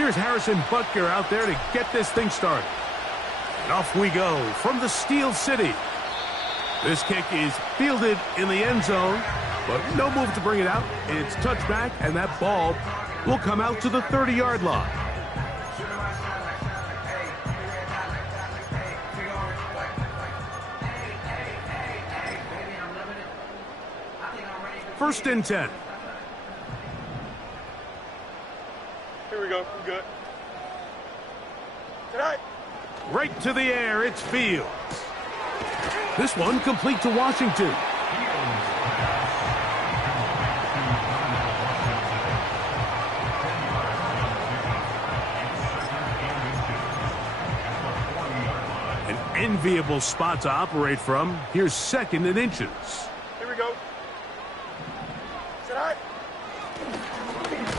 Here's Harrison Butker out there to get this thing started. And off we go from the Steel City. This kick is fielded in the end zone, but no move to bring it out. It's touchback, and that ball will come out to the 30-yard line. First and 10. Here we go. We're good. Tonight. Right to the air, it's Fields. This one complete to Washington. An enviable spot to operate from. Here's second and inches. Here we go. Tonight.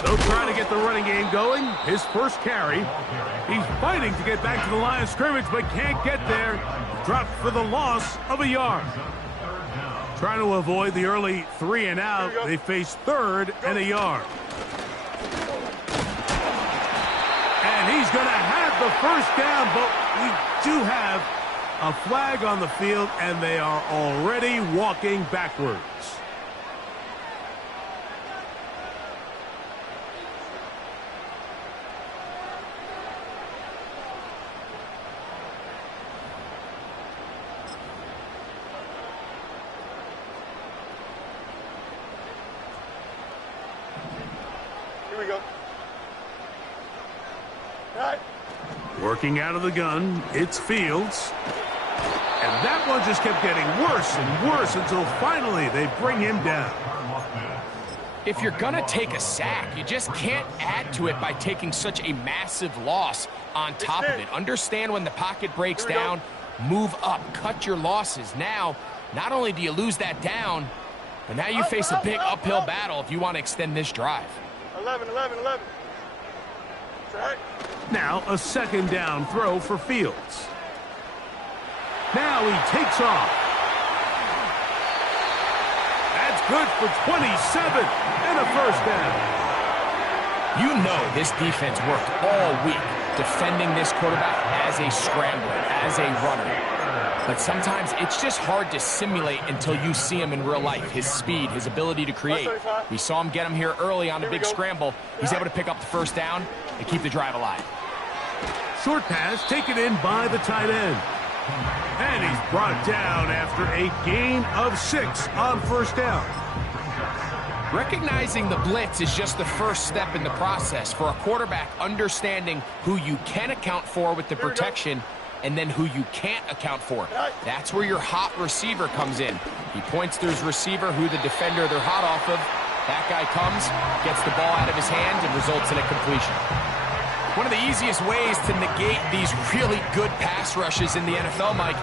So trying to get the running game going. His first carry. He's fighting to get back to the line of scrimmage, but can't get there. Dropped for the loss of a yard. Trying to avoid the early 3 and out. They face third and a yard. And he's going to have the first down, but we do have a flag on the field, and they are already walking backwards. Working out of the gun, it's Fields. And that one just kept getting worse and worse until finally they bring him down. If you're going to take a sack, you just can't add to it by taking such a massive loss on top of it. Understand when the pocket breaks down, move up, cut your losses. Now, not only do you lose that down, but now you face a big uphill battle if you want to extend this drive. 11. Right. Now a second down throw for Fields. Now he takes off. That's good for 27 and a first down. You know this defense worked all week defending this quarterback as a scrambler, as a runner. But sometimes it's just hard to simulate until you see him in real life. His speed, his ability to create. We saw him get him here early on a big scramble. He's able to pick up the first down and keep the drive alive. Short pass taken in by the tight end. And he's brought down after a gain of 6 on first down. Recognizing the blitz is just the first step in the process for a quarterback, understanding who you can account for with the protection and then who you can't account for. That's where your hot receiver comes in. He points to his receiver, who the defender they're hot off of. That guy comes, gets the ball out of his hands, and results in a completion. One of the easiest ways to negate these really good pass rushes in the NFL, Mike,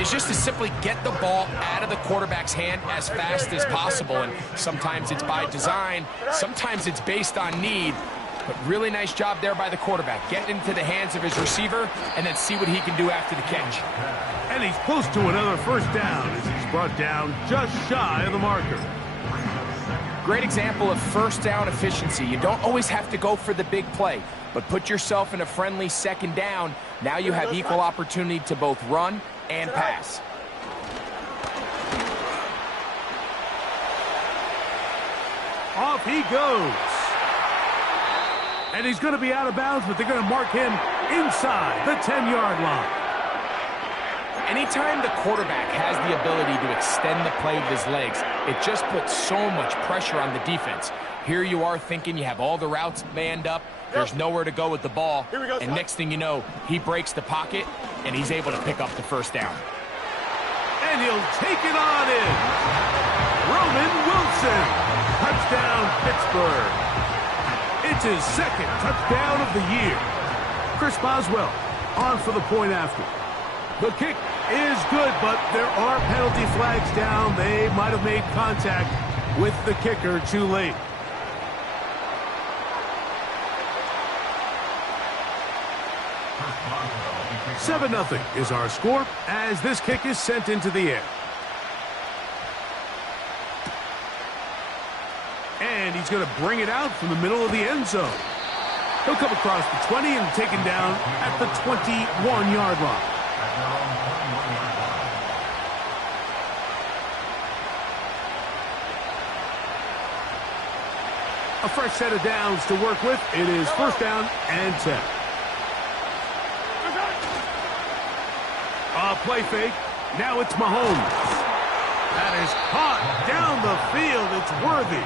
is just to simply get the ball out of the quarterback's hand as fast as possible. And sometimes it's by design, sometimes it's based on need. But really nice job there by the quarterback, getting into the hands of his receiver and then see what he can do after the catch. And he's close to another first down as he's brought down just shy of the marker. Great example of first down efficiency. You don't always have to go for the big play, but put yourself in a friendly second down. Now you have equal opportunity to both run and pass. Off he goes. And he's going to be out of bounds, but they're going to mark him inside the 10-yard line. Anytime the quarterback has the ability to extend the play with his legs, it just puts so much pressure on the defense. Here you are thinking you have all the routes manned up, there's nowhere to go with the ball, and next thing you know, he breaks the pocket, and he's able to pick up the first down. And he'll take it on in. Roman Wilson, touchdown Pittsburgh. It's his second touchdown of the year. Chris Boswell on for the point after. The kick is good, but there are penalty flags down. They might have made contact with the kicker too late. Seven 0 is our score as this kick is sent into the air. And he's going to bring it out from the middle of the end zone. He'll come across the 20 and taken down at the 21-yard line. A fresh set of downs to work with. It is first down and 10. A play fake. Now it's Mahomes. That is caught down the field. It's worthy.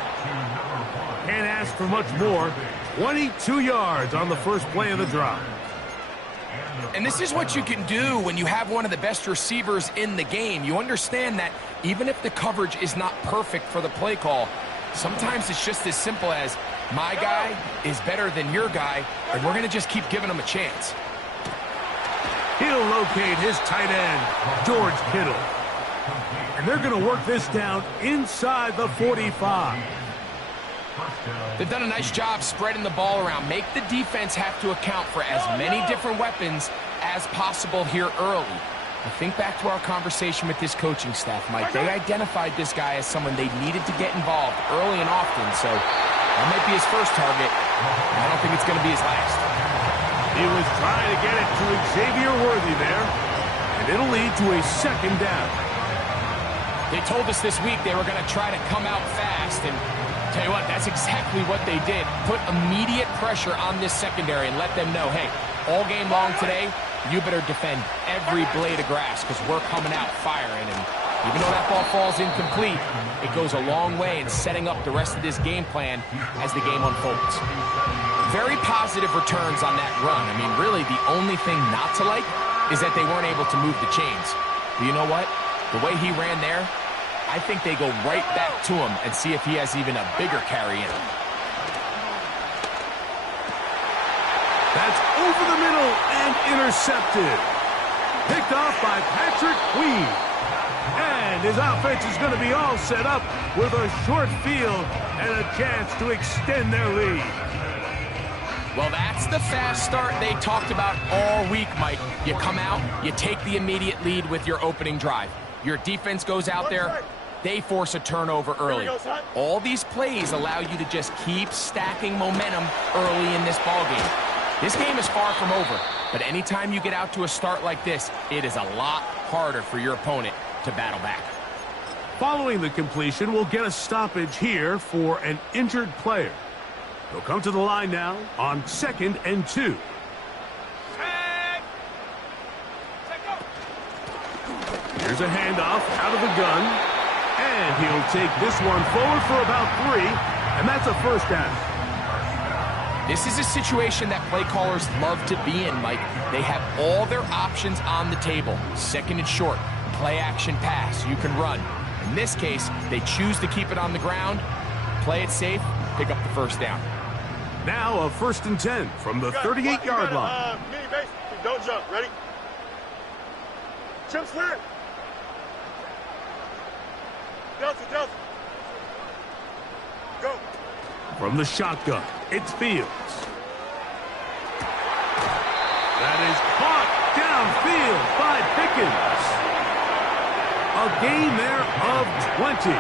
Can't ask for much more. 22 yards on the first play of the drive. And this is what you can do when you have one of the best receivers in the game. You understand that even if the coverage is not perfect for the play call, sometimes it's just as simple as my guy is better than your guy, and we're going to just keep giving him a chance. He'll locate his tight end, George Kittle. And they're going to work this down inside the 45. They've done a nice job spreading the ball around. Make the defense have to account for as many different weapons as possible here early. I think back to our conversation with this coaching staff, Mike. They identified this guy as someone they needed to get involved early and often, so that might be his first target. I don't think it's going to be his last. He was trying to get it to Xavier Worthy there, and it'll lead to a second down. They told us this week they were going to try to come out fast, and tell you what, that's exactly what they did. Put immediate pressure on this secondary and let them know, hey, all game long today, you better defend every blade of grass because we're coming out firing. And even though that ball falls incomplete, it goes a long way in setting up the rest of this game plan as the game unfolds. Very positive returns on that run. I mean, really, the only thing not to like is that they weren't able to move the chains. But you know what? The way he ran there, I think they go right back to him and see if he has even a bigger carry in him. That's over the middle and intercepted. Picked off by Patrick Queen. And his offense is going to be all set up with a short field and a chance to extend their lead. Well, that's the fast start they talked about all week, Mike. You come out, you take the immediate lead with your opening drive. Your defense goes out there, they force a turnover early. All these plays allow you to just keep stacking momentum early in this ballgame. This game is far from over, but anytime you get out to a start like this, it is a lot harder for your opponent to battle back. Following the completion, we'll get a stoppage here for an injured player. He'll come to the line now on 2nd and 2. Here's a handoff out of the gun, and he'll take this one forward for about 3, and that's a first down. This is a situation that play callers love to be in, Mike. They have all their options on the table. 2nd and short, play action pass, you can run. In this case, they choose to keep it on the ground, play it safe, pick up the first down. Now a 1st and 10 from the 38-yard line. Mini base, don't jump. Ready? Jump slant. Delta. Go. From the shotgun, it's Fields. That is caught downfield by Pickens. A gain there of 20.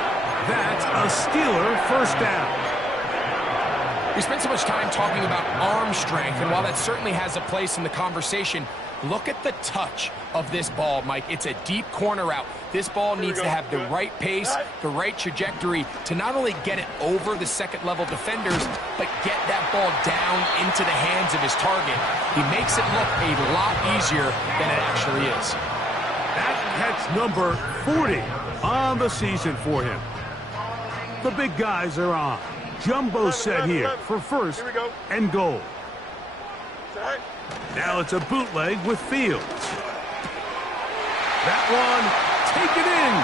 That's a Steeler first down. We spent so much time talking about arm strength, and while that certainly has a place in the conversation, look at the touch of this ball, Mike. It's a deep corner route. This ball needs to have the right pace, the right trajectory to not only get it over the second-level defenders, but get that ball down into the hands of his target. He makes it look a lot easier than it actually is. That catch number 40 on the season for him. The big guys are on. Jumbo set here for 1st and goal. Now it's a bootleg with Fields. That one, taken in.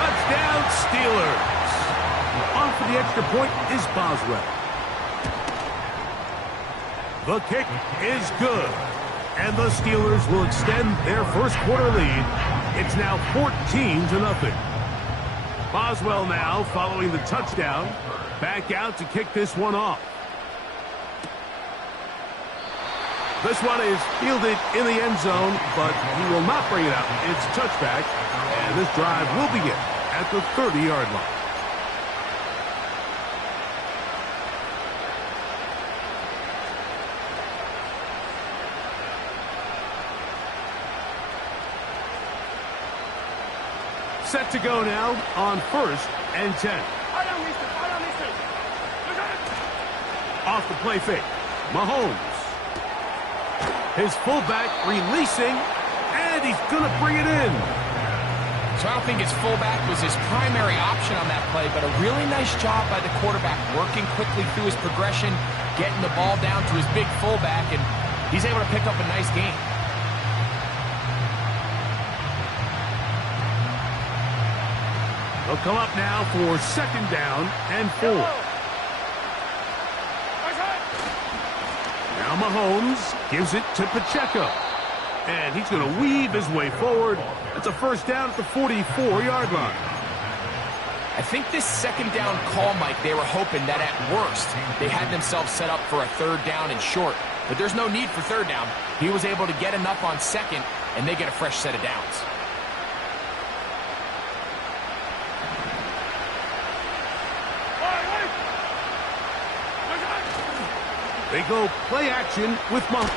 Touchdown, Steelers. On for the extra point is Boswell. The kick is good. And the Steelers will extend their first quarter lead. It's now 14-0. Boswell now following the touchdown. Back out to kick this one off. This one is fielded in the end zone, but he will not bring it out. It's touchback, and this drive will begin at the 30-yard line. Set to go now on 1st and 10. Off the play fake. Mahomes. His fullback releasing, and he's going to bring it in. So I don't think his fullback was his primary option on that play, but a really nice job by the quarterback working quickly through his progression, getting the ball down to his big fullback, and he's able to pick up a nice gain. They'll come up now for 2nd down and 4. Now Mahomes gives it to Pacheco. And he's going to weave his way forward. That's a 1st down at the 44-yard line. I think this 2nd down call, Mike, they were hoping that at worst they had themselves set up for a 3rd down and short. But there's no need for 3rd down. He was able to get enough on 2nd, and they get a fresh set of downs. They go play action with Mahomes.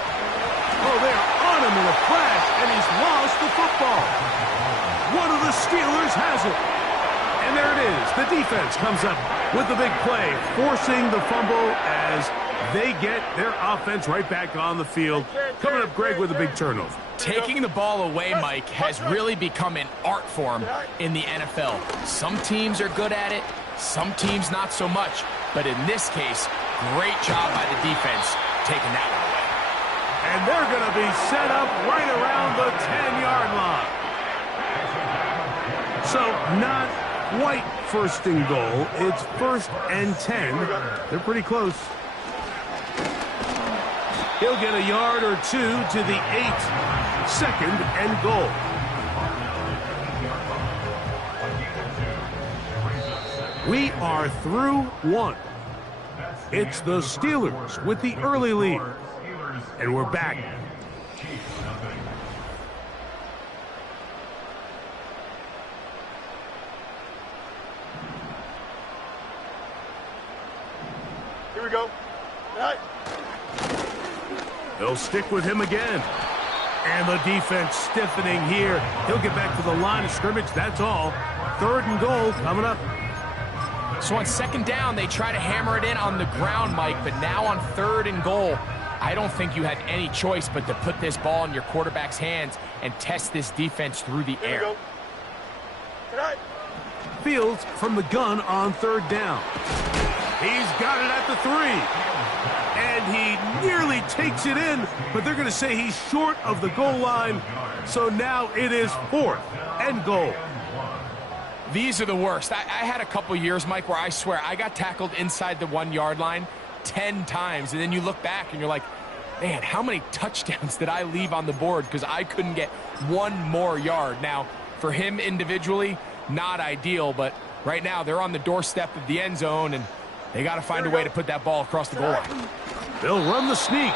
Oh, they are on him in a flash, and he's lost the football. One of the Steelers has it. And there it is. The defense comes up with the big play, forcing the fumble as they get their offense right back on the field. Coming up, Greg, with a big turnover. Taking the ball away, Mike, has really become an art form in the NFL. Some teams are good at it, some teams not so much. But in this case, great job by the defense taking that one away. And they're going to be set up right around the 10-yard line. So not quite 1st and goal. It's 1st and 10. They're pretty close. He'll get a yard or 2 to the 8. 2nd and goal. We are through 1. It's the Steelers with the early lead. And we're back. Here we go. Right. They'll stick with him again. And the defense stiffening here. He'll get back to the line of scrimmage. That's all. 3rd and goal coming up. So on 2nd down, they try to hammer it in on the ground, Mike, but now on 3rd and goal, I don't think you had any choice but to put this ball in your quarterback's hands and test this defense through the air. Here we go. Fields from the gun on 3rd down. He's got it at the 3. And he nearly takes it in, but they're going to say he's short of the goal line. So now it is 4th and goal. These are the worst. I had a couple years, Mike, where I swear I got tackled inside the 1-yard line 10 times. And then you look back and you're like, man, how many touchdowns did I leave on the board because I couldn't get 1 more yard? Now, for him individually, not ideal, but right now they're on the doorstep of the end zone, and they got to find a way to put that ball across the goal line. They'll run the sneak,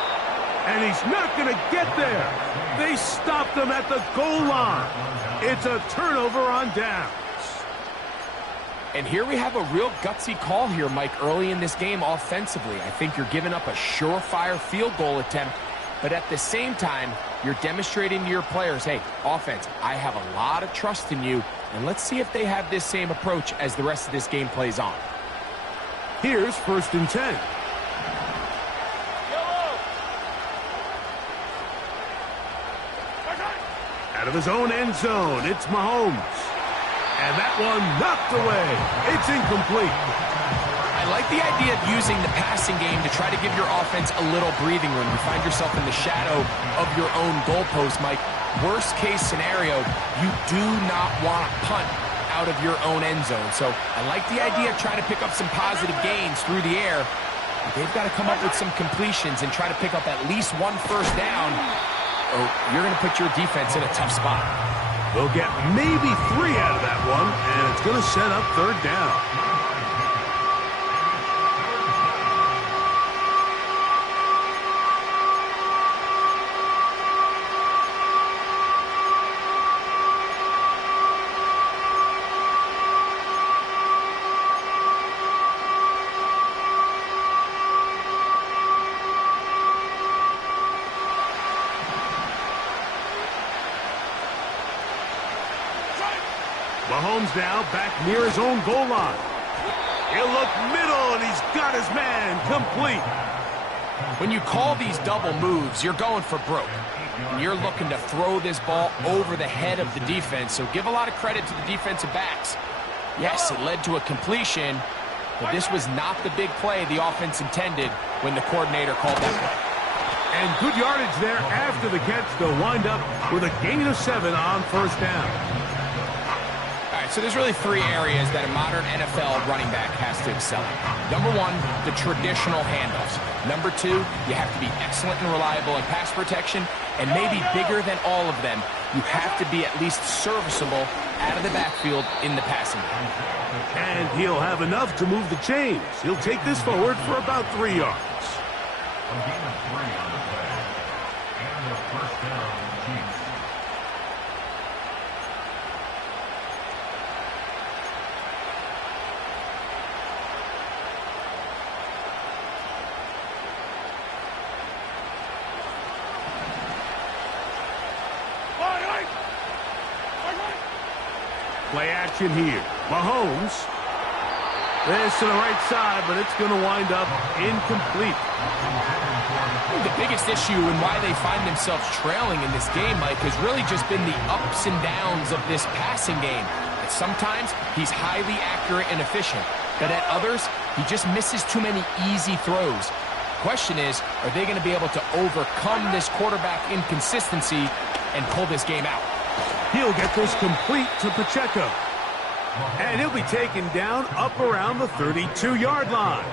and he's not going to get there. They stopped him at the goal line. It's a turnover on downs. And here we have a real gutsy call here, Mike, early in this game offensively. I think you're giving up a surefire field goal attempt, but at the same time, you're demonstrating to your players, hey, offense, I have a lot of trust in you, and let's see if they have this same approach as the rest of this game plays on. Here's 1st and 10. Out of his own end zone, it's Mahomes. And that one knocked away. It's incomplete. I like the idea of using the passing game to try to give your offense a little breathing room. You find yourself in the shadow of your own goalpost, Mike. Worst case scenario, you do not want to punt out of your own end zone. So I like the idea of trying to pick up some positive gains through the air. But they've got to come up with some completions and try to pick up at least 1 first down, or you're going to put your defense in a tough spot. They'll get maybe 3 out of that one, and it's going to set up 3rd down. Mahomes now back near his own goal line. He'll look middle, and he's got his man complete. When you call these double moves, you're going for broke. And you're looking to throw this ball over the head of the defense, so give a lot of credit to the defensive backs. Yes, it led to a completion, but this was not the big play the offense intended when the coordinator called that play. And good yardage there after the catch. They'll wind up with a gain of 7 on first down. All right, so there's really 3 areas that a modern NFL running back has to excel in. Number 1, the traditional handoffs. Number 2, you have to be excellent and reliable in pass protection. And maybe bigger than all of them, you have to be at least serviceable out of the backfield in the passing game. And he'll have enough to move the chains. He'll take this forward for about 3 yards. A gain of 3 on the play. And a first down, Chiefs. Play action here. Mahomes. This to the right side, but it's going to wind up incomplete. The biggest issue and why they find themselves trailing in this game, Mike, has really just been the ups and downs of this passing game. And sometimes he's highly accurate and efficient, but at others, he just misses too many easy throws. The question is, are they going to be able to overcome this quarterback inconsistency and pull this game out? He'll get this complete to Pacheco. And he'll be taken down up around the 32-yard line.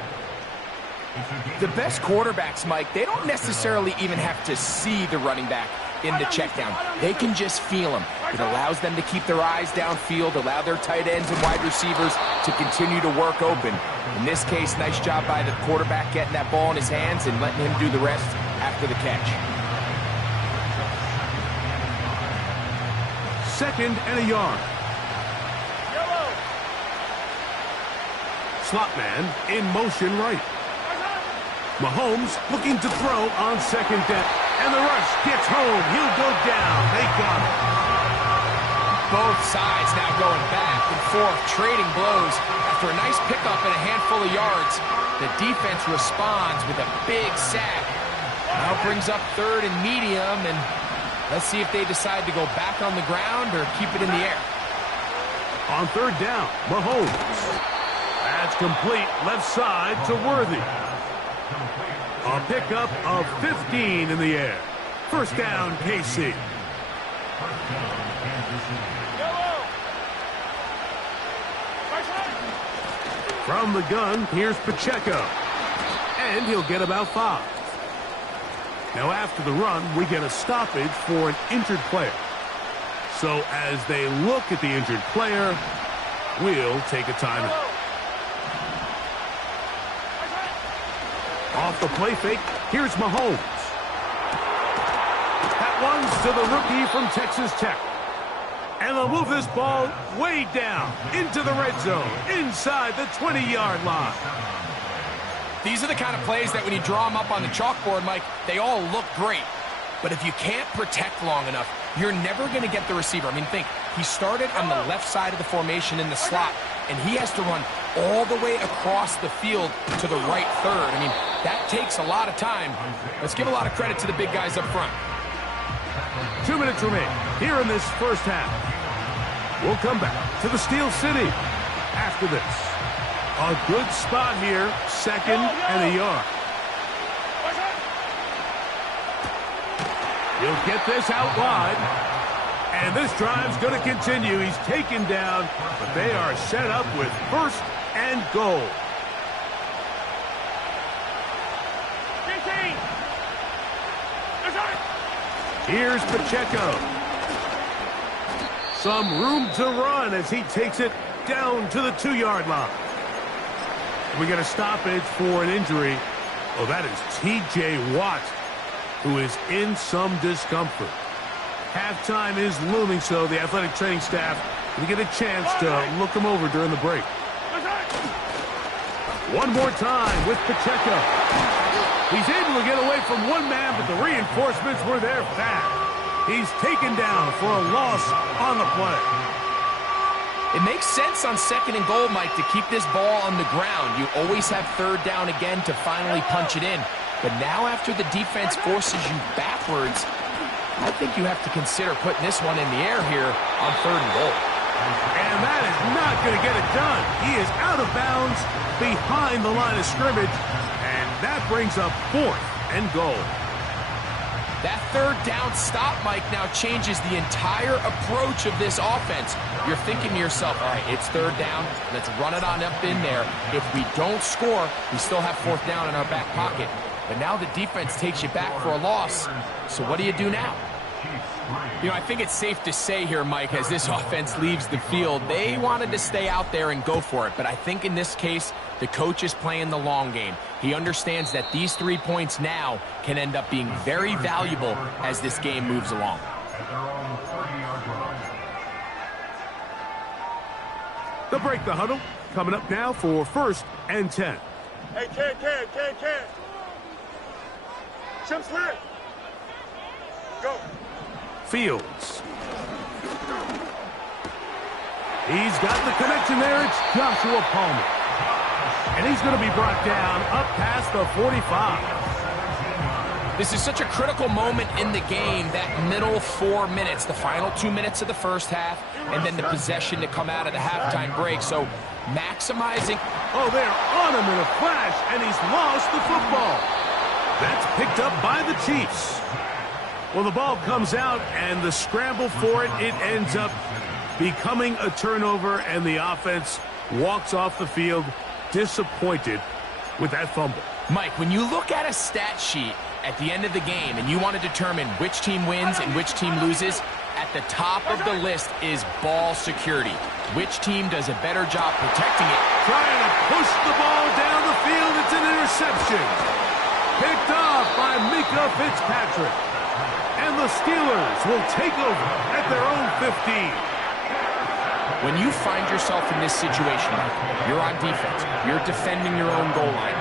The best quarterbacks, Mike, they don't necessarily even have to see the running back in the check down. They can just feel him. It allows them to keep their eyes downfield, allow their tight ends and wide receivers to continue to work open. In this case, nice job by the quarterback getting that ball in his hands and letting him do the rest after the catch. 2nd and a yard. Slot man in motion right. Mahomes looking to throw on 2nd down. And the rush gets home. He'll go down. They got it. Both sides now going back and forth, trading blows. After a nice pickup and a handful of yards, the defense responds with a big sack. Now brings up 3rd and medium, and let's see if they decide to go back on the ground or keep it in the air. On 3rd down, Mahomes. That's complete left side to Worthy. A pickup of 15 in the air. First down, KC. From the gun, here's Pacheco. And he'll get about 5. Now after the run, we get a stoppage for an injured player. So as they look at the injured player, we'll take a timeout. Off the play fake, here's Mahomes. That one's to the rookie from Texas Tech. And they'll move this ball way down into the red zone, inside the 20-yard line. These are the kind of plays that when you draw them up on the chalkboard, Mike, they all look great. But if you can't protect long enough, you're never going to get the receiver. I mean, think, he started on the left side of the formation in the slot, and he has to run all the way across the field to the right third. I mean, that takes a lot of time. Let's give a lot of credit to the big guys up front. 2 minutes remain here in this first half. We'll come back to the Steel City after this. A good spot here, 2nd and a yard. He'll get this out wide. And this drive's going to continue. He's taken down, but they are set up with 1st and goal. 15. Here's Pacheco. Some room to run as he takes it down to the 2-yard line. We get a stoppage for an injury. Oh, that is T.J. Watt, who is in some discomfort. Halftime is looming, so the athletic training staff will get a chance to look him over during the break. One more time with Pacheco. He's able to get away from one man, but the reinforcements were there fast. He's taken down for a loss on the play. It makes sense on 2nd and goal, Mike, to keep this ball on the ground. You always have 3rd down again to finally punch it in. But now after the defense forces you backwards, I think you have to consider putting this one in the air here on 3rd and goal. And that is not going to get it done. He is out of bounds behind the line of scrimmage, and that brings up 4th and goal. That 3rd down stop, Mike, now changes the entire approach of this offense. You're thinking to yourself, all right, it's 3rd down. Let's run it on up in there. If we don't score, we still have 4th down in our back pocket. But now the defense takes you back for a loss. So what do you do now? You know, I think it's safe to say here, Mike, as this offense leaves the field, they wanted to stay out there and go for it. But I think in this case, the coach is playing the long game. He understands that these 3 points now can end up being very valuable as this game moves along. They'll break the huddle. Coming up now for 1st and 10. Hey, Ken. Jump slide. Go. Fields. He's got the connection there. It's Joshua Palmer. And he's going to be brought down up past the 45. This is such a critical moment in the game, that middle 4 minutes, the final 2 minutes of the first half, and then the possession to come out of the halftime break. So maximizing. Oh, they're on him in a flash, and he's lost the football. That's picked up by the Chiefs. Well, the ball comes out, and the scramble for it ends up becoming a turnover, and the offense walks off the field disappointed with that fumble. Mike, when you look at a stat sheet at the end of the game and you want to determine which team wins and which team loses, at the top of the list is ball security. Which team does a better job protecting it? Trying to push the ball down the field. It's an interception. Picked off by Mika Fitzpatrick. And the Steelers will take over at their own 15. When you find yourself in this situation, you're on defense, you're defending your own goal line,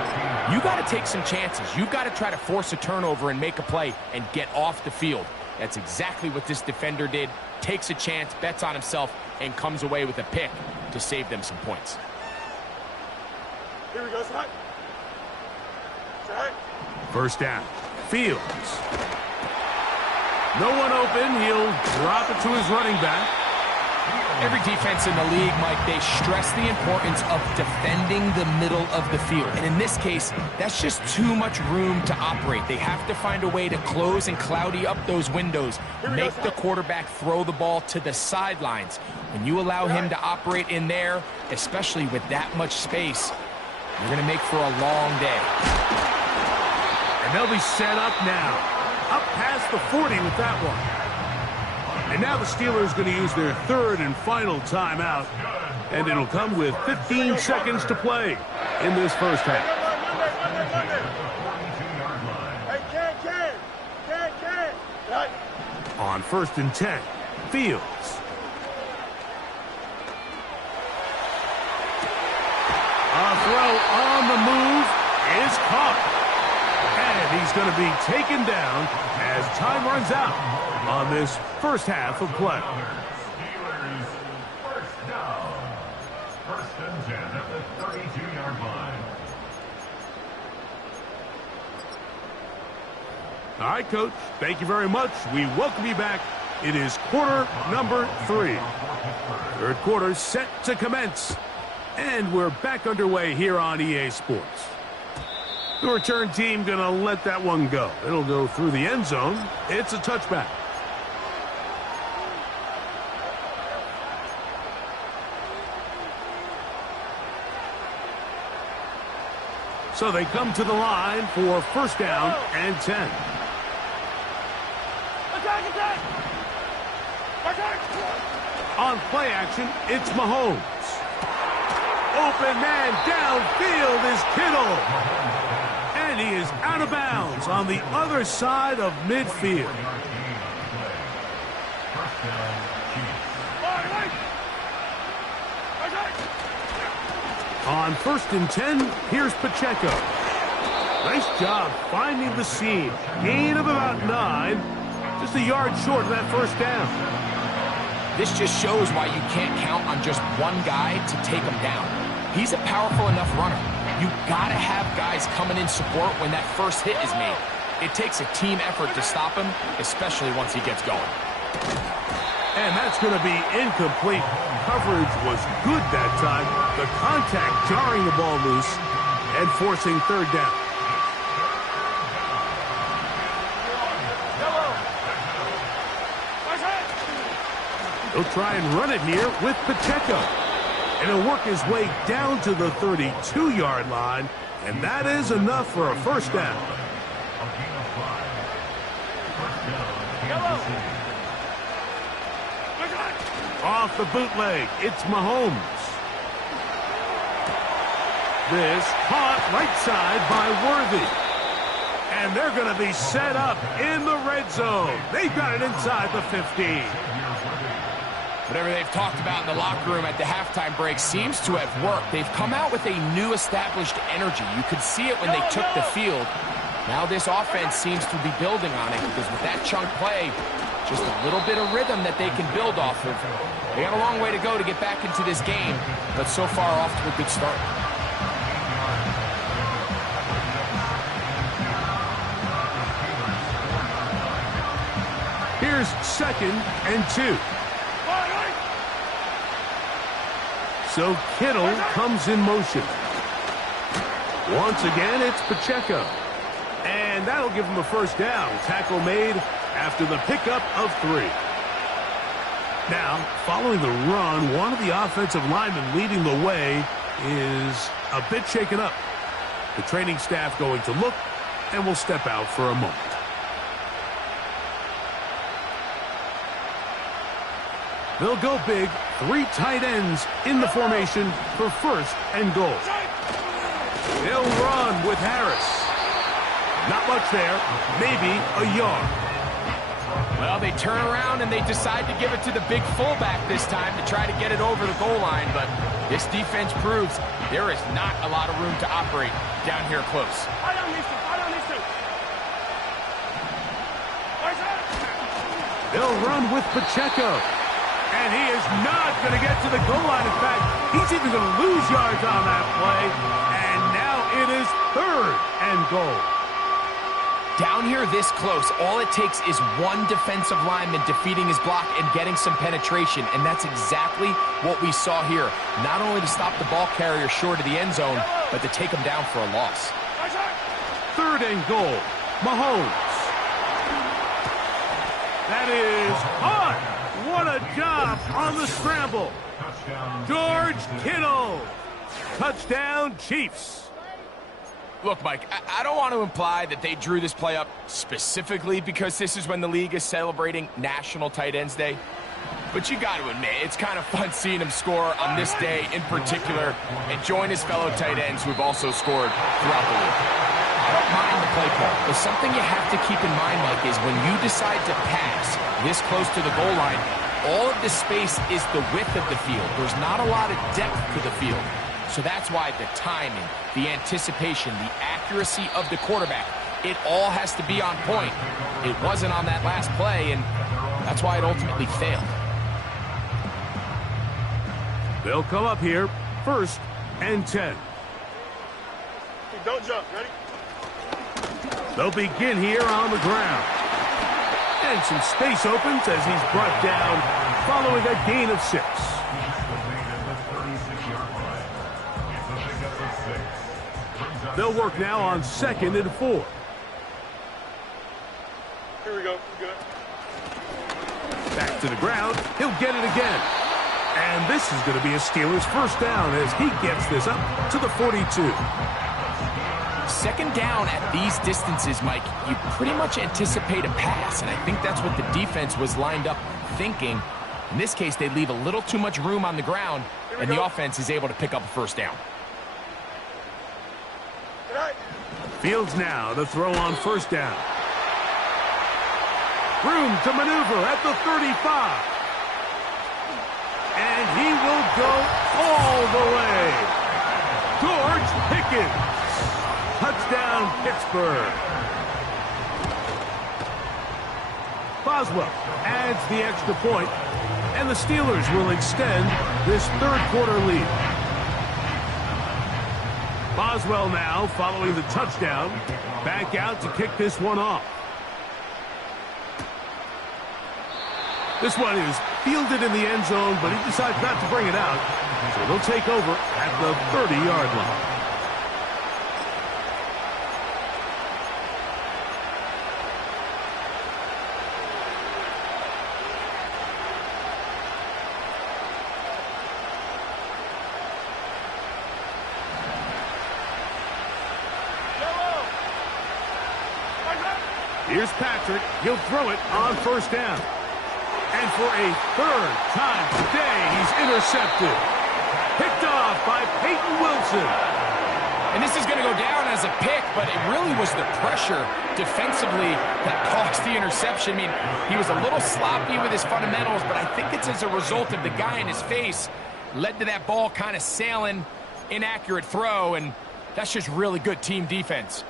you got to take some chances. You've got to try to force a turnover and make a play and get off the field. That's exactly what this defender did. Takes a chance, bets on himself, and comes away with a pick to save them some points. Here we go, Side. Side. 1st down. Fields. No one open. He'll drop it to his running back. Every defense in the league, Mike, they stress the importance of defending the middle of the field. And in this case, that's just too much room to operate. They have to find a way to close and cloudy up those windows, make the quarterback throw the ball to the sidelines. When you allow him to operate in there, especially with that much space, you're going to make for a long day. And they'll be set up now. Up past the 40 with that one. And now the Steelers going to use their 3rd and final timeout. And it'll come with 15 seconds to play in this first half. Hey, Ken. Right. On 1st and 10, Fields. A throw on the move is caught. And he's going to be taken down as time runs out on this first half of play. Steelers 1st down. 1st and 10 at the 32-yard line. All right, Coach. Thank you very much. We welcome you back. It is quarter number 3. 3rd quarter set to commence. And we're back underway here on EA Sports. The return team going to let that one go. It'll go through the end zone. It's a touchback. So they come to the line for 1st down and 10. On play action, it's Mahomes. Open man downfield is Kittle. And he is out of bounds on the other side of midfield. On 1st and 10, here's Pacheco. Nice job finding the seam. Gain of about 9. Just a yard short of that 1st down. This just shows why you can't count on just one guy to take him down. He's a powerful enough runner. You gotta have guys coming in support when that first hit is made. It takes a team effort to stop him, especially once he gets going. And that's going to be incomplete. Coverage was good that time. The contact jarring the ball loose and forcing third down. He'll try and run it here with Pacheco. And he'll work his way down to the 32-yard line. And that is enough for a first down. Off the bootleg, it's Mahomes. This caught right side by Worthy. And they're going to be set up in the red zone. They've got it inside the 15. Whatever they've talked about in the locker room at the halftime break seems to have worked. They've come out with a new established energy. You could see it when they took the field. Now this offense seems to be building on it because with that chunk play, just a little bit of rhythm that they can build off of. They got a long way to go to get back into this game, but so far off to a good start. Here's 2nd and 2. So Kittle comes in motion. Once again, it's Pacheco. And that'll give him a first down. Tackle made after the pickup of 3. Now, following the run, one of the offensive linemen leading the way is a bit shaken up. The training staff going to look and will step out for a moment. They'll go big, 3 tight ends in the formation for 1st and goal. They'll run with Harris. Not much there, maybe a yard. Well, they turn around and they decide to give it to the big fullback this time to try to get it over the goal line, but this defense proves there is not a lot of room to operate down here close. They'll run with Pacheco. And he is not going to get to the goal line. In fact, he's even going to lose yards on that play. And now it is 3rd and goal. Down here this close, all it takes is one defensive lineman defeating his block and getting some penetration. And that's exactly what we saw here. Not only to stop the ball carrier short of the end zone, but to take him down for a loss. 3rd and goal. Mahomes. That is hard. What a job on the scramble. George Kittle. Touchdown, Chiefs. Look, Mike, I don't want to imply that they drew this play up specifically because this is when the league is celebrating National Tight Ends Day. But you got to admit, it's kind of fun seeing him score on this day in particular and join his fellow tight ends who have also scored throughout the league. I don't mind the play call, but something you have to keep in mind, Mike, is when you decide to pass this close to the goal line, all of the space is the width of the field. There's not a lot of depth to the field. So that's why the timing, the anticipation, the accuracy of the quarterback, it all has to be on point. It wasn't on that last play, and that's why it ultimately failed. They'll come up here, 1st and 10. Don't jump. Ready? They'll begin here on the ground. And some space opens as he's brought down following a gain of 6. They'll work now on 2nd and 4. Here we go. Good. Back to the ground. He'll get it again. And this is going to be a Steelers first down as he gets this up to the 42. 2nd down at these distances, Mike, you pretty much anticipate a pass, and I think that's what the defense was lined up thinking. In this case, they leave a little too much room on the ground, and the offense is able to pick up a first down. Fields now to throw on 1st down. Room to maneuver at the 35. And he will go all the way. George Pickens. Touchdown, Pittsburgh. Boswell adds the extra point. And the Steelers will extend this third quarter lead. Boswell now following the touchdown. Back out to kick this one off. This one is fielded in the end zone, but he decides not to bring it out. So they'll take over at the 30-yard line. Here's Patrick. He'll throw it on first down. And for a third time today, he's intercepted. Picked off by Peyton Wilson. And this is going to go down as a pick, but it really was the pressure defensively that caused the interception. I mean, he was a little sloppy with his fundamentals, but I think it's as a result of the guy in his face led to that ball kind of sailing, inaccurate throw, and that's just really good team defense.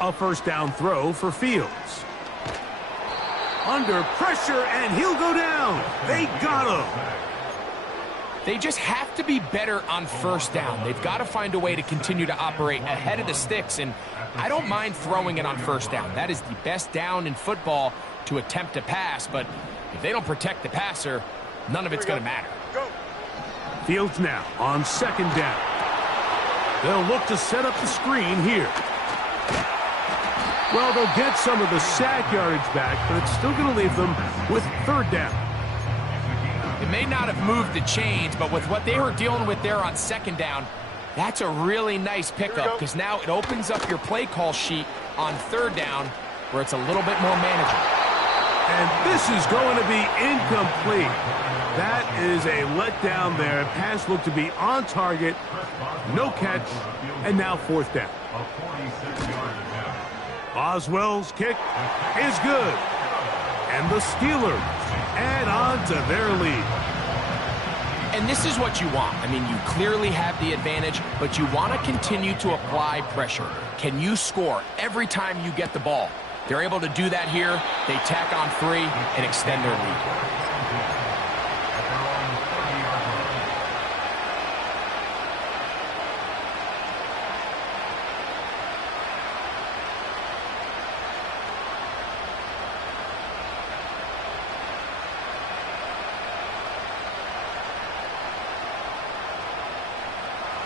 A first down throw for Fields. Under pressure, and he'll go down. They got him. They just have to be better on first down. They've got to find a way to continue to operate ahead of the sticks, and I don't mind throwing it on first down. That is the best down in football to attempt to pass, but if they don't protect the passer, none of it's going to matter. Fields now on second down. They'll look to set up the screen here. Well, they'll get some of the sack yardage back, but it's still going to leave them with third down. It may not have moved the chains, but with what they were dealing with there on second down, that's a really nice pickup because now it opens up your play call sheet on third down where it's a little bit more manageable. And this is going to be incomplete. That is a letdown there. Pass looked to be on target, no catch, and now fourth down. Boswell's kick is good. And the Steelers add on to their lead. And this is what you want. I mean, you clearly have the advantage, but you want to continue to apply pressure. Can you score every time you get the ball? They're able to do that here. They tack on 3 and extend their lead.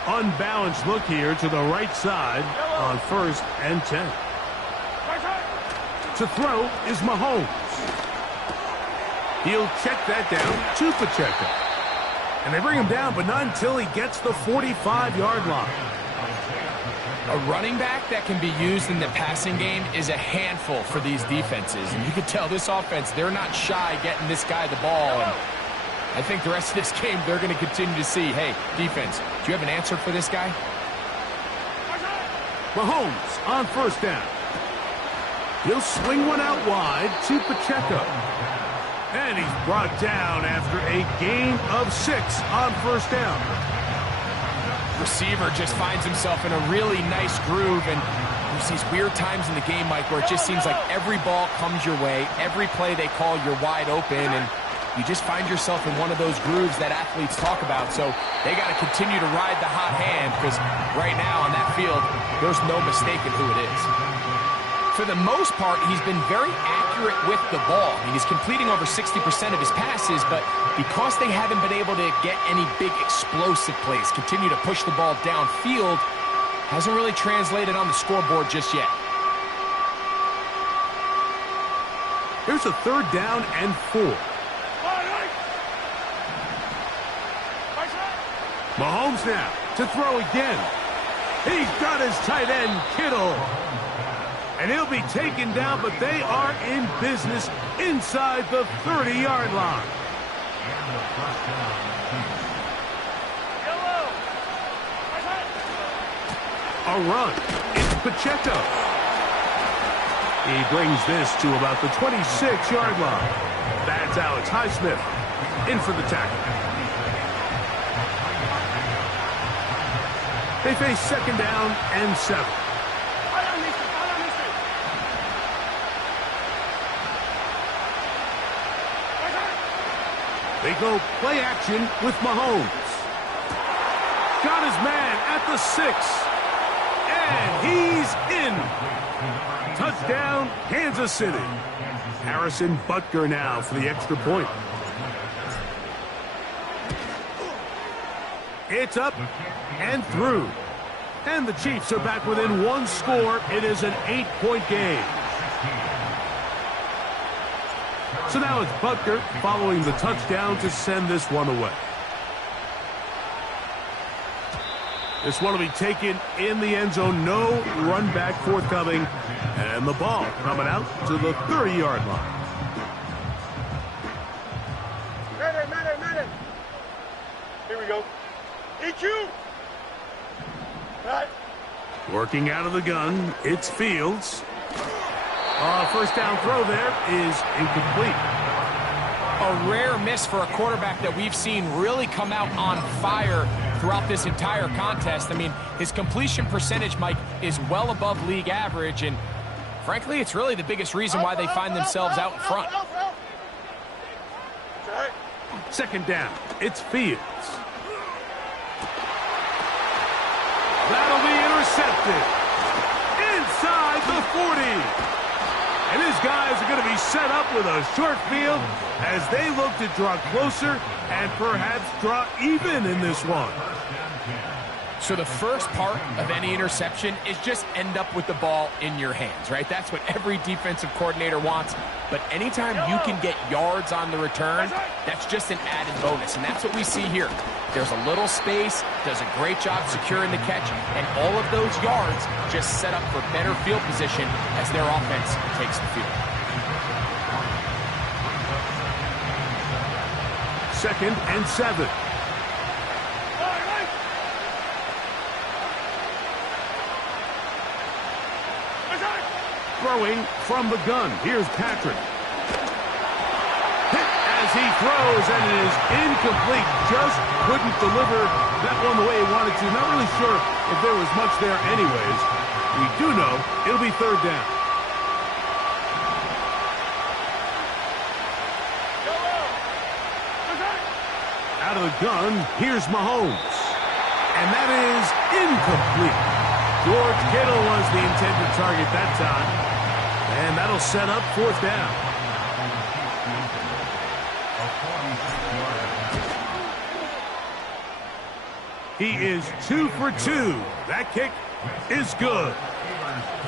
Unbalanced look here to the right side on 1st and 10. To throw is Mahomes. He'll check that down to Pacheco. And they bring him down, but not until he gets the 45-yard line. A running back that can be used in the passing game is a handful for these defenses. And you can tell this offense, they're not shy getting this guy the ball. And I think the rest of this game, they're going to continue to see, hey, defense, do you have an answer for this guy? Mahomes on first down. He'll swing one out wide to Pacheco. And he's brought down after a gain of 6 on first down. Receiver just finds himself in a really nice groove, and there's these weird times in the game, Mike, where it just seems like every ball comes your way, every play they call, you're wide open, and you just find yourself in one of those grooves that athletes talk about. So they got to continue to ride the hot hand because right now on that field, there's no mistaking who it is. For the most part, he's been very accurate with the ball. I mean, he's completing over 60% of his passes, but because they haven't been able to get any big explosive plays, continue to push the ball downfield, hasn't really translated on the scoreboard just yet. Here's a third down and 4. Mahomes now to throw again. He's got his tight end, Kittle. And he'll be taken down, but they are in business inside the 30-yard line. A run. It's Pacheco. He brings this to about the 26-yard line. That's Alex Highsmith in for the tackle. They face second down and 7. They go play action with Mahomes. Got his man at the 6. And he's in. Touchdown, Kansas City. Harrison Butker now for the extra point. It's up and through. And the Chiefs are back within 1 score. It is an 8-point game. So now it's Butker following the touchdown to send this one away. This one will be taken in the end zone. No run back forthcoming. And the ball coming out to the 30-yard line. Ready. Here we go. EQ. Right. Working out of the gun, it's Fields. First down throw there is incomplete. A rare miss for a quarterback that we've seen really come out on fire throughout this entire contest. I mean, his completion percentage, Mike, is well above league average, and frankly, it's really the biggest reason why they find themselves out in front. Second down, it's Fields. That'll be intercepted. Inside the 40. And his guys are going to be set up with a short field as they look to draw closer and perhaps draw even in this one. So the first part of any interception is just end up with the ball in your hands, right? That's what every defensive coordinator wants. But anytime you can get yards on the return, that's just an added bonus. And that's what we see here. There's a little space, does a great job securing the catch, and all of those yards just set up for better field position as their offense takes the field. Second and 7. Throwing from the gun. Here's Patrick. Hit as he throws, and it is incomplete. Just couldn't deliver that one the way he wanted to. Not really sure if there was much there anyways. We do know it'll be third down. Out of the gun, here's Mahomes. And that is incomplete. George Kittle was the intended target that time. And that'll set up fourth down. He is 2 for 2. That kick is good.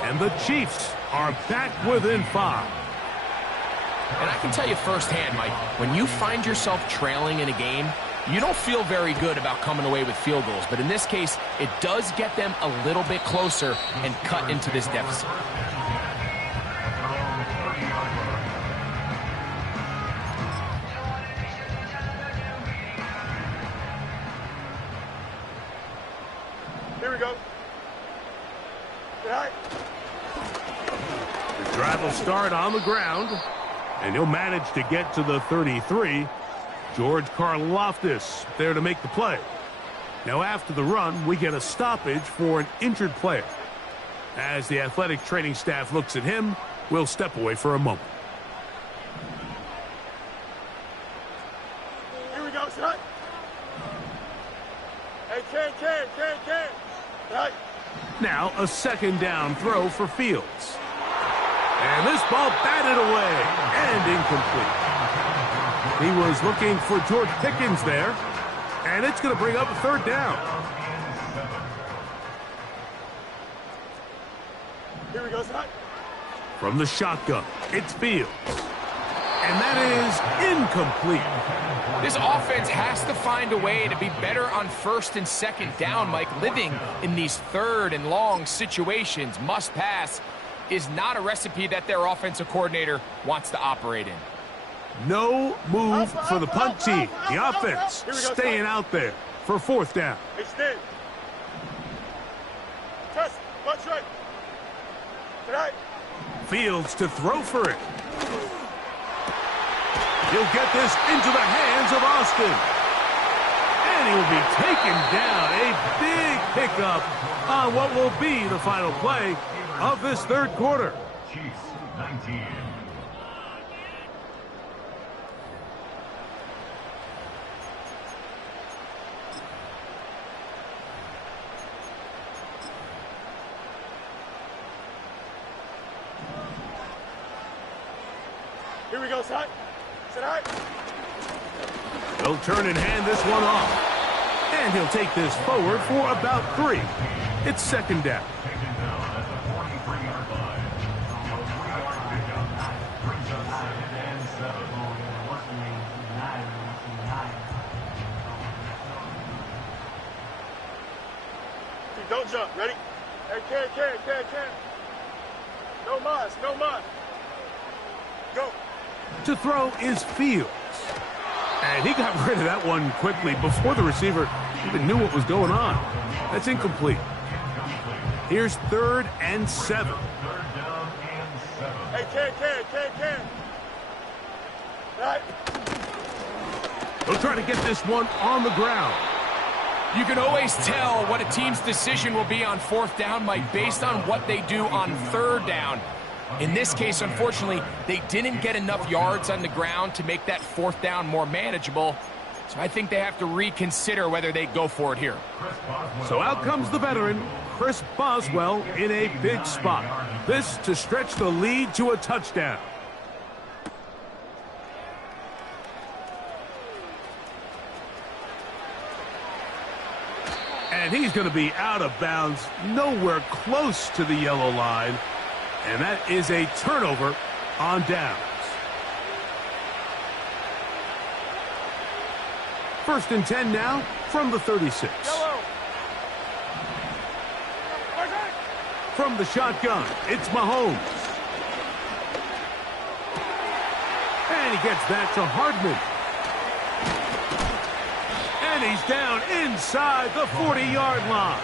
And the Chiefs are back within 5. And I can tell you firsthand, Mike, when you find yourself trailing in a game, you don't feel very good about coming away with field goals. But in this case, it does get them a little bit closer and cut into this deficit. Here we go. Right. The drive will start on the ground, and he'll manage to get to the 33. George Karlaftis there to make the play. Now after the run, we get a stoppage for an injured player. As the athletic training staff looks at him, we'll step away for a moment. Here we go, son. Hey, can. Right. Now a second down throw for Fields. And this ball batted away and incomplete. He was looking for George Pickens there. And it's going to bring up a third down. Here we go, son. From the shotgun, it's Fields. And that is incomplete. This offense has to find a way to be better on first and second down, Mike. Living in these third and long situations, must pass, is not a recipe that their offensive coordinator wants to operate in. No move for the punt team. The offense staying out there for fourth down. Hey, Steve. Test. Watch right. Right. Fields to throw for it. He'll get this into the hands of Austin. And he will be taken down. A big pickup on what will be the final play of this third quarter. Chiefs 19. Here we go, Side. Side. They'll turn and hand this one off. And he'll take this forward for about 3. It's second down. Taken down at the 43-yard line. A 3-yard pickup brings up 2nd and 7. Don't jump. Ready? Hey, can. No mas, no mas. Go. To throw is Fields. And he got rid of that one quickly before the receiver even knew what was going on. That's incomplete. Here's 3rd and 7. 3rd down and 7. Hey, can. Right. They'll try to get this one on the ground. You can always tell what a team's decision will be on 4th down, Mike, based on what they do on 3rd down. In this case, unfortunately, they didn't get enough yards on the ground to make that 4th down more manageable. So I think they have to reconsider whether they go for it here. So out comes the veteran, Chris Boswell, in a big spot. This to stretch the lead to a touchdown. And he's going to be out of bounds, nowhere close to the yellow line. And that is a turnover on downs. 1st and 10 now from the 36. From the shotgun, it's Mahomes. And he gets that to Hardman. And he's down inside the 40-yard line.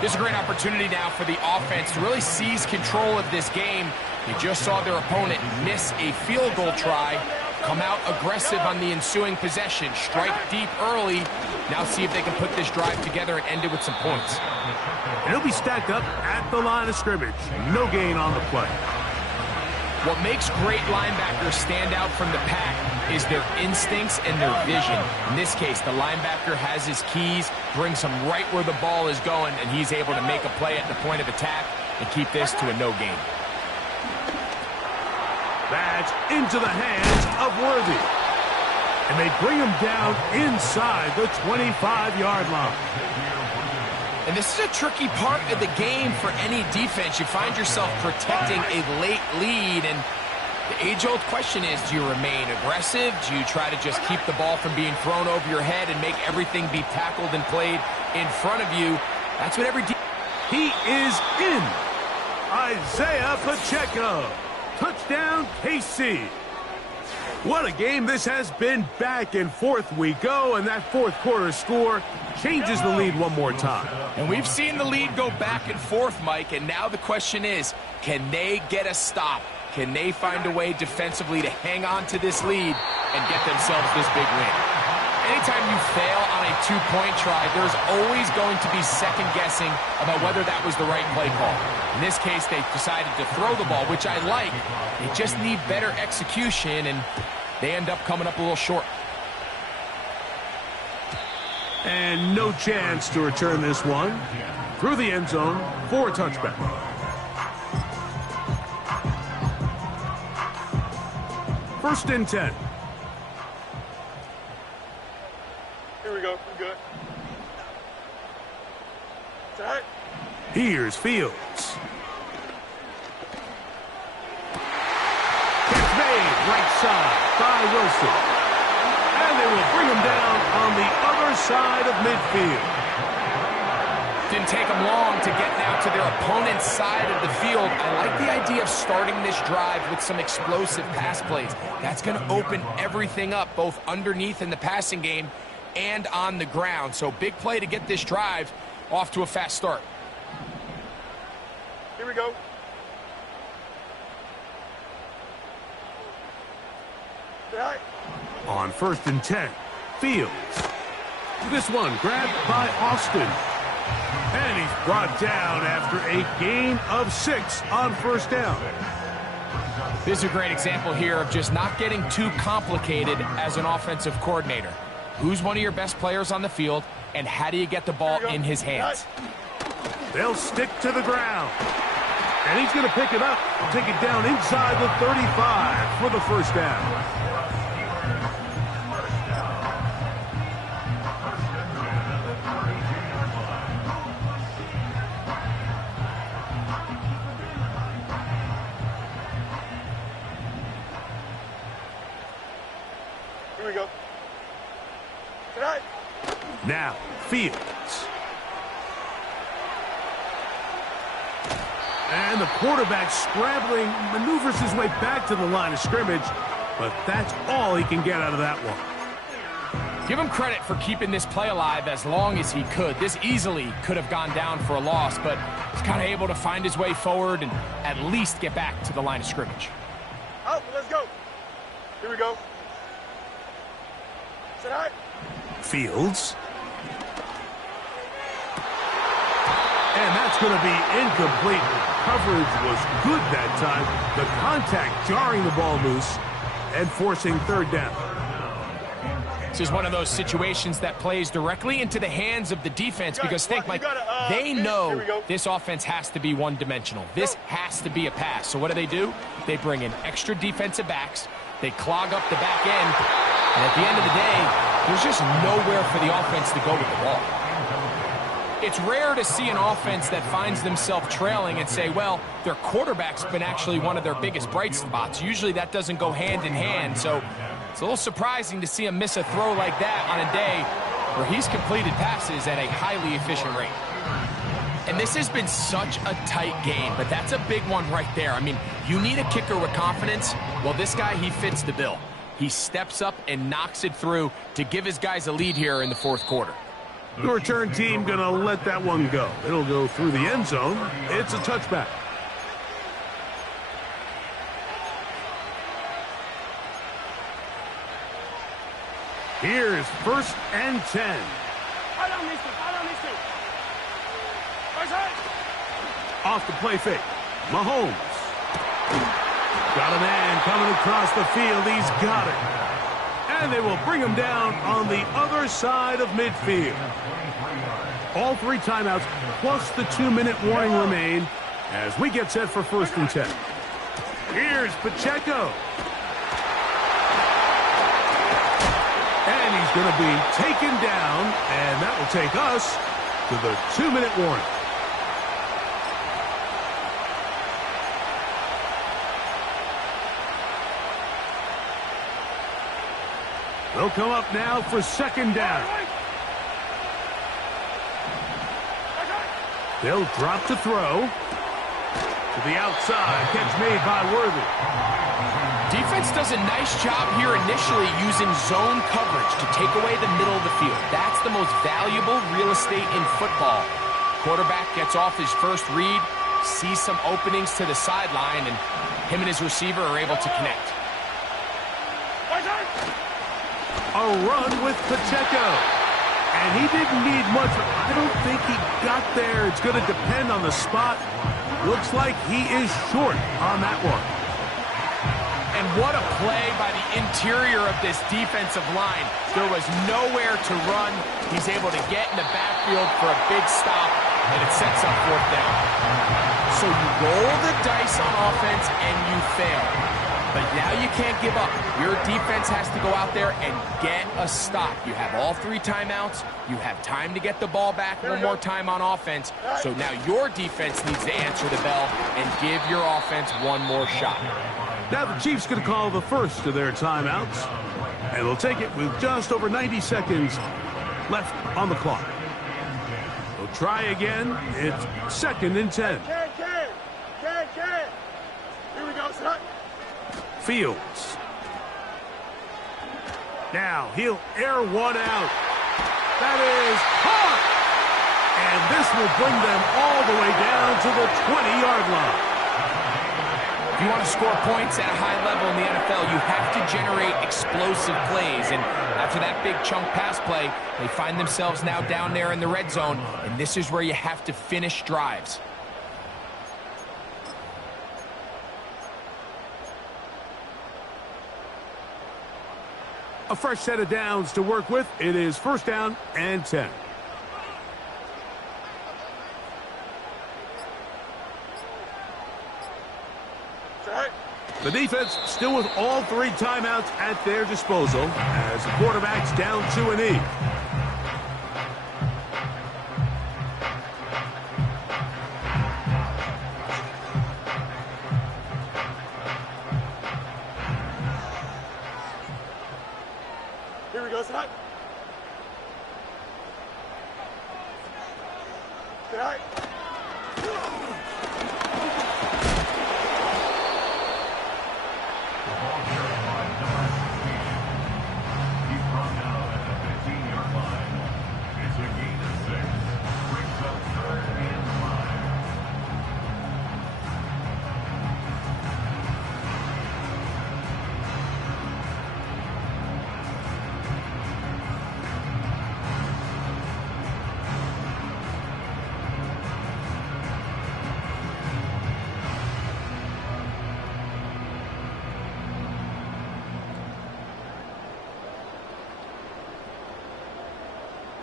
This is a great opportunity now for the offense to really seize control of this game. You just saw their opponent miss a field goal try, come out aggressive on the ensuing possession, strike deep early. Now see if they can put this drive together and end it with some points. And he'll be stacked up at the line of scrimmage. No gain on the play. What makes great linebackers stand out from the pack is their instincts and their vision. In this case, the linebacker has his keys, brings him right where the ball is going, and he's able to make a play at the point of attack and keep this to a no gain. That's into the hands of Worthy. And they bring him down inside the 25-yard line. And this is a tricky part of the game for any defense. You find yourself protecting a late lead, and the age-old question is, do you remain aggressive? Do you try to just keep the ball from being thrown over your head and make everything be tackled and played in front of you? That's what every He is in. Isaiah Pacheco. Touchdown, KC. What a game this has been. Back and forth we go, and that 4th quarter score changes the lead one more time. And we've seen the lead go back and forth, Mike, and now the question is, can they get a stop? Can they find a way defensively to hang on to this lead and get themselves this big win? Anytime you fail on a 2-point try, there's always going to be second-guessing about whether that was the right play call. In this case, they decided to throw the ball, which I like. They just need better execution, and they end up coming up a little short. And no chance to return this one through the end zone for a touchback. First and 10. Here we go. We're good. Side. Here's Fields. Catch made right side by Wilson. And they will bring him down on the other side of midfield. Didn't take them long to get now to their opponent's side of the field. I like the idea of starting this drive with some explosive pass plays. That's going to open everything up, both underneath in the passing game and on the ground. So big play to get this drive off to a fast start. Here we go. Side. On 1st and 10, Fields. This one grabbed by Austin. And he's brought down after a gain of 6 on first down. This is a great example here of just not getting too complicated as an offensive coordinator. Who's one of your best players on the field, and how do you get the ball in his hands? They'll stick to the ground. And he's going to pick it up, take it down inside the 35 for the first down. Here we go. Tonight. Now, Fields. And the quarterback scrambling, maneuvers his way back to the line of scrimmage, but that's all he can get out of that one. Give him credit for keeping this play alive as long as he could. This easily could have gone down for a loss, but he's kind of able to find his way forward and at least get back to the line of scrimmage. Out, let's go. Here we go. Tonight. Fields. And that's going to be incomplete. Coverage was good that time. The contact jarring the ball loose and forcing third down. This is one of those situations that plays directly into the hands of the defense because think, Mike, they know this offense has to be one-dimensional. This has to be a pass. So what do? They bring in extra defensive backs. They clog up the back end. And at the end of the day, there's just nowhere for the offense to go with the ball. It's rare to see an offense that finds themselves trailing and say, well, their quarterback's been actually one of their biggest bright spots. Usually that doesn't go hand in hand, so it's a little surprising to see him miss a throw like that on a day where he's completed passes at a highly efficient rate. And this has been such a tight game, but that's a big one right there. I mean, you need a kicker with confidence. Well, this guy, he fits the bill. He steps up and knocks it through to give his guys a lead here in the fourth quarter. The return team going to let that one go. It'll go through the end zone. It's a touchback. Here's 1st and 10. Off the play fake. Mahomes. Got a man coming across the field. He's got it. And they will bring him down on the other side of midfield. All 3 timeouts plus the 2-minute warning remain as we get set for 1st and 10. Here's Pacheco. And he's going to be taken down, and that will take us to the 2-minute warning. They'll come up now for 2nd down. They'll drop to throw. To the outside. Catch made by Worthy. Defense does a nice job here initially using zone coverage to take away the middle of the field. That's the most valuable real estate in football. Quarterback gets off his first read, sees some openings to the sideline, and him and his receiver are able to connect. A run with Pacheco. And he didn't need much. I don't think he got there. It's going to depend on the spot. Looks like he is short on that one. And what a play by the interior of this defensive line. There was nowhere to run. He's able to get in the backfield for a big stop, and it sets up 4th down. So you roll the dice on offense, and you fail. But now you can't give up. Your defense has to go out there and get a stop. You have all 3 timeouts. You have time to get the ball back one more time on offense. So now your defense needs to answer the bell and give your offense one more shot. Now the Chiefs going to call the first of their timeouts. And they'll take it with just over 90 seconds left on the clock. They'll try again. It's 2nd and 10. Can. Here we go, son. Fields. Now he'll air one out. That is caught. And this will bring them all the way down to the 20-yard line. If you want to score points at a high level in the NFL, you have to generate explosive explosive plays. And after that big chunk pass play, they find themselves now down there in the red zone, and this is where you have to finish drives. A fresh set of downs to work with. It is 1st down and 10. The defense still with all 3 timeouts at their disposal as the quarterback's down to a knee. Here we go, tonight. Tonight.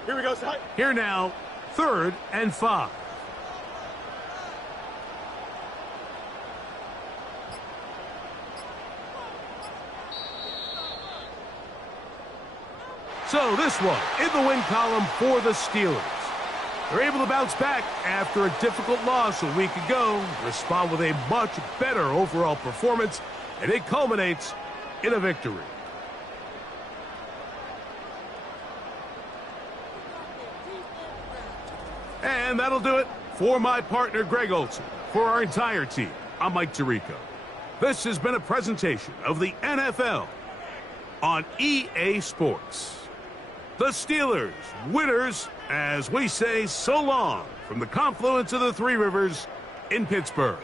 Here we go, tonight. Here now, 3rd and 5. So this one in the win column for the Steelers. They're able to bounce back after a difficult loss a week ago, respond with a much better overall performance, and it culminates in a victory. And that'll do it for my partner, Greg Olson. For our entire team, I'm Mike Tirico. This has been a presentation of the NFL on EA Sports. The Steelers, winners, as we say so long from the confluence of the 3 rivers in Pittsburgh.